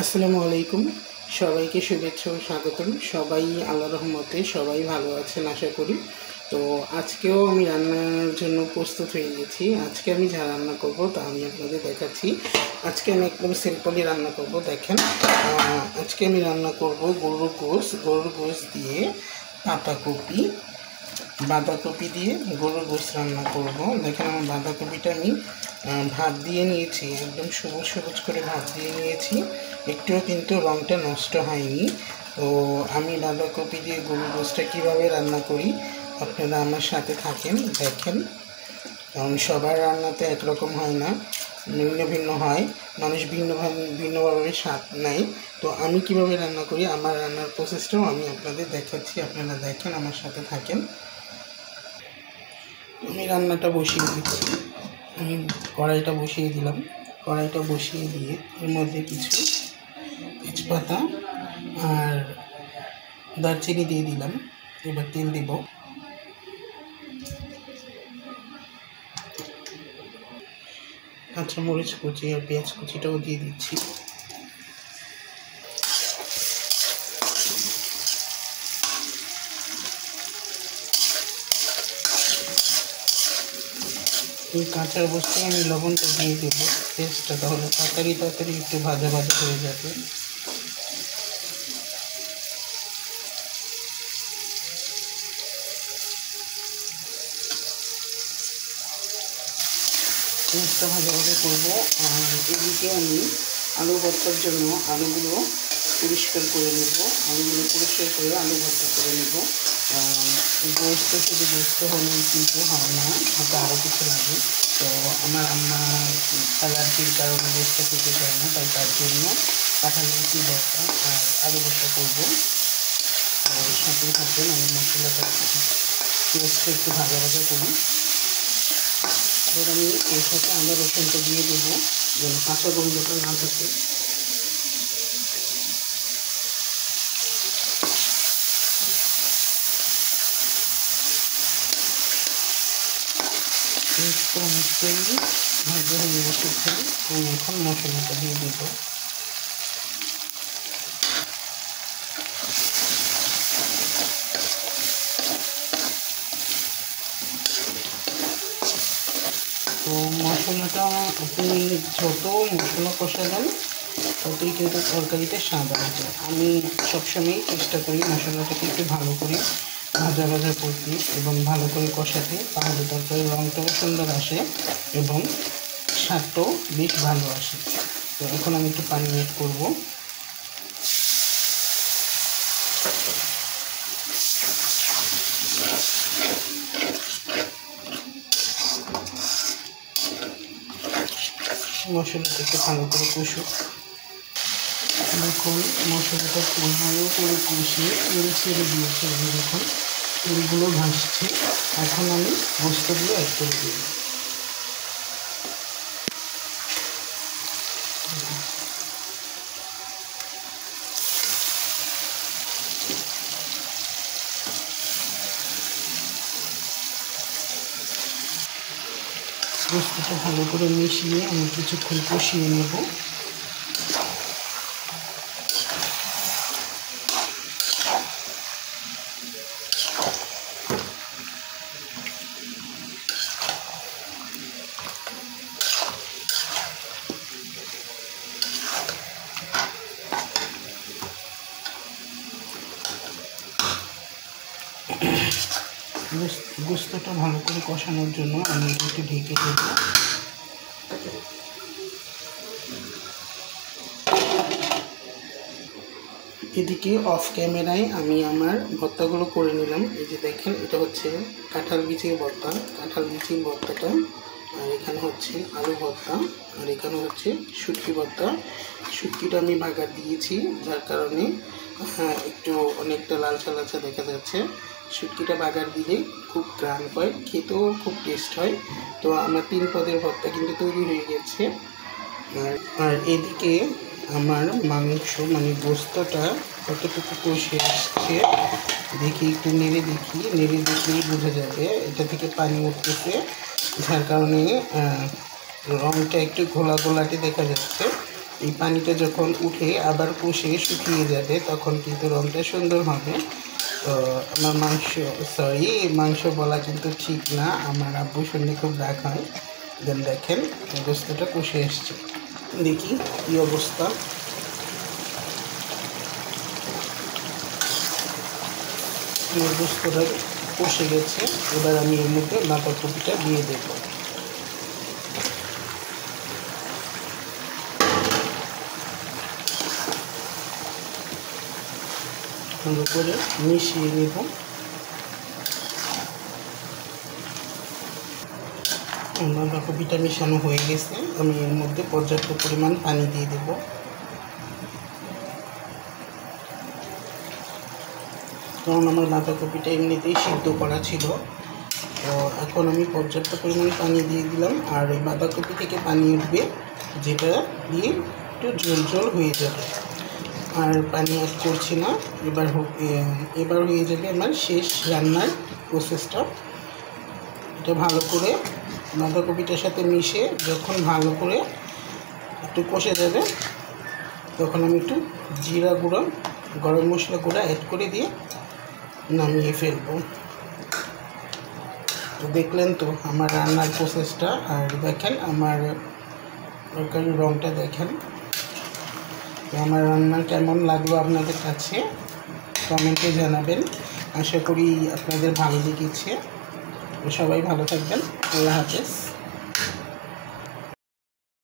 আসসালামু আলাইকুম। সবাইকে শুভেচ্ছা ও স্বাগতম। সবাই আল্লাহর রহমতে সবাই ভালো আছেন আশা করি। তো আজকেও আমি রান্নার জন্য প্রস্তুত হয়ে গেছি। আজকে আমি যা রান্না করব তা আমি আপনাদের দেখাচ্ছি। আজকে আমি একদম সিম্পলি রান্না করব। দেখেন, আজকে আমি রান্না করব গরুর গোশ দিয়ে পাতাকপি বাঁধাকপি দিয়ে গরুর গোশ রান্না করব। দেখেন, আমার বাঁধাকপিটা আমি ভাত দিয়ে নিয়েছি, একদম সবুজ সবুজ করে ভাত দিয়ে নিয়েছি, একটুও কিন্তু রঙটা নষ্ট হয়নি। তো আমি বাঁধাকপি দিয়ে গরুর গোশটা কীভাবে রান্না করি আপনারা আমার সাথে থাকেন, দেখেন। কারণ সবার রান্না তো একরকম হয় না, ভিন্ন ভিন্ন হয়, মানুষ ভিন্নভাবে স্বাদ নেয়। তো আমি কিভাবে রান্না করি, আমার রান্নার প্রসেসটাও আমি আপনাদের দেখাচ্ছি, আপনারা দেখেন, আমার সাথে থাকেন। আমি রান্নাটা বসিয়ে দিচ্ছি। আমি কড়াইটা বসিয়ে দিলাম। কড়াইটা বসিয়ে দিয়ে এর মধ্যে কিছু তেজপাতা আর দারচিনি দিয়ে দিলাম। এবার তেল দেব। কাঁচামরিচ কুচি আর পেঁয়াজ কুচিটাও দিয়ে দিচ্ছি। এই কাঁচা অবস্থায় আমি লবণটা দিয়ে দেবো পেস্টটা, তাহলে তাড়াতাড়ি একটু ভাজা ভাজা হয়ে যাবে। পেঁয়াজটা ভাজা ভাজা করবো। আর এদিকে আমি আলু ভর্তার জন্য আলুগুলো পরিষ্কার করে নেব। আলুগুলো পরিষ্কার করে আলু ভর্তা করে নেব। গোস্ত শুধু গোস্ত হলেই কিন্তু হয় না, হাতে আরও কিছু লাগে। তো আমার আম্মা অ্যালার্জির কারণে গোস্ত খেতে চায় না, তাই তার জন্য কাঁঠাল বিচি ভর্তা আর আলু ভর্তা করবো। আর সাথে থাকবেন, আমি মশলাটা পেঁয়াজটা একটু ভাজা ভাজা করি। এবার আমি এর সাথে আদা রসুনটা দিয়ে দেবো, যেন কাঁচা গন্ধটা না থাকে। একটু অনেকটাই ভাজা হয়ে বসেছে। আমি এখন মশলাটা দিয়ে দেব। তো মশলাটা আপনি যত মশলা কষাবেন ততই কিন্তু তরকারিটা স্বাদ আসবে। আমি সবসময়ই চেষ্টা করি মশলাটাকে একটু ভালো করে ভাজা ভাজা করতে এবং ভালো করে কষাতে, তাহলে তরকারির রঙটাও সুন্দর আসে এবং স্বাদটাও বেশ ভালো আসে। তো এখন আমি একটু পানি অ্যাড করবো। মশলাটা একটু ভালো করে কষুক। দেখুন, মশলাটা ভালো করে কষিয়ে তেল ছেড়ে দিয়েছে। আমি দেখুন তেলগুলো ভাসছে। এখন আমি গোস্তগুলো অ্যাড করে দিই। গোস্তটা ভালো করে মিশিয়ে আমি কিছুক্ষণ কষিয়ে নেব। গোস্তটা ভালো করে কষানোর জন্য আমি একটু ঢেকে দেব। এদিকে অফ ক্যামেরায় আমি আমার ভর্তাগুলো করে নিলাম। এই যে দেখেন, এটা হচ্ছে কাঁঠাল বিচির ভর্তা, আর এখানে হচ্ছে আলু ভর্তা, আর এখানে হচ্ছে শুটকি ভর্তা। শুটকিটা আমি বাগার দিয়েছি, যার কারণে একটু অনেকটা লালচা লালচা দেখা যাচ্ছে। শুটকিটা বাগার দিলে খুব গ্রান হয়, খেতেও খুব টেস্ট হয়। তো আমার 3 পদের ভর্তা কিন্তু তৈরি হয়ে গেছে। আর এদিকে আমার মাংস মানে গোস্তটা কতটুকু কষে আসছে দেখি, একটু নেড়ে দেখলেই বোঝা যাবে এটা থেকে পানি উঠতেছে, যার কারণে রঙটা একটু ঘোলা ঘোলাটে দেখা যাচ্ছে। এই পানিটা যখন উঠে আবার কষে শুকিয়ে যাবে তখন কিন্তু রঙটা সুন্দর হবে। তো আমার মাংস বলা কিন্তু ঠিক না, আমার আব্বু শুনলে খুব রাগ হয়। দেন দেখেন গোস্তটা কষে এসছে, দেখি কী অবস্থা। আমার গোস্তটা কষে গেছে, এবার আমি এর মধ্যে বাঁধাকপিটা দিয়ে দেবো। ভালো করে মিশিয়ে নেব। বাঁধাকপিটা মিশানো হয়ে গেছে, আমি এর মধ্যে পর্যাপ্ত পরিমাণ পানি দিয়ে দেব। কারণ আমার বাঁধাকপিটা এমনিতেই সিদ্ধ করা ছিল। তো এখন আমি পর্যাপ্ত পরিমাণ পানি দিয়ে দিলাম, আর এই বাঁধাকপি থেকে পানি উঠবে, যেটা দিয়ে একটু ঝোল ঝোল হয়ে যাবে। আর পানি অ্যাড করছি না। এবার হয়ে যাবে আমার শেষ রান্নার প্রসেসটা। এটা ভালো করে বাঁধাকপিটার সাথে মিশে যখন ভালো করে একটু কষে যাবে তখন আমি একটু জিরা গুঁড়ো, গরম মশলা গুঁড়ো অ্যাড করে দিয়ে নামিয়ে ফেলবো। তো দেখলেন তো আমার রান্নার প্রসেসটা, আর দেখেন আমার তরকারির রঙটা দেখেন। তো আমার রান্না কেমন লাগলো আপনাদের কাছে কমেন্টে জানাবেন। আশা করি আপনাদের ভালো লেগেছে। সবাই ভালো থাকবেন। আল্লাহ হাফেজ।